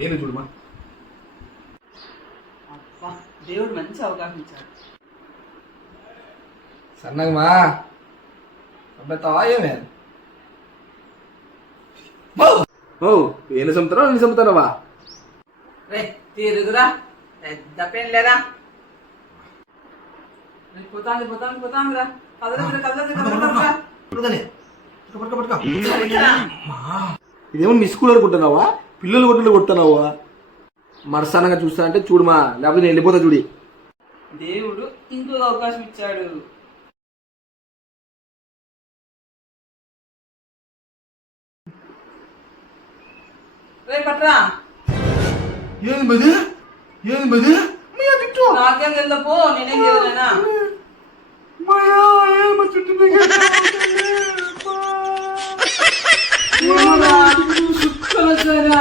ఏమి చూడమా అబ్బా దేవుడు మంచి అవకాశం ఇచ్చాడు. సన్నగమా అబ్బాయి ఏమే ఓ ఏను చంపుతారా నేను చంపుతానవా రే తిరుగురా పెద్ద పెళ్ళేరా. పోతాంది పోతాంది పోతాందిరా. ఇదేమో మీ స్కూల్ అనుకుంటున్నావా పిల్లలు కొట్టులు కొడుతున్నావా మరసానంగా చూస్తా అంటే చూడమా లేకపోతే నేను వెళ్ళిపోతా చూడి. దేవుడు ఇంకొక అవకాశం ఇచ్చాడు. రే పట్రా ఏంది బది ఏంది బది నాకేం వెళ్ళపో నేనేం చేయలేనా. చుక్కలు వచ్చారా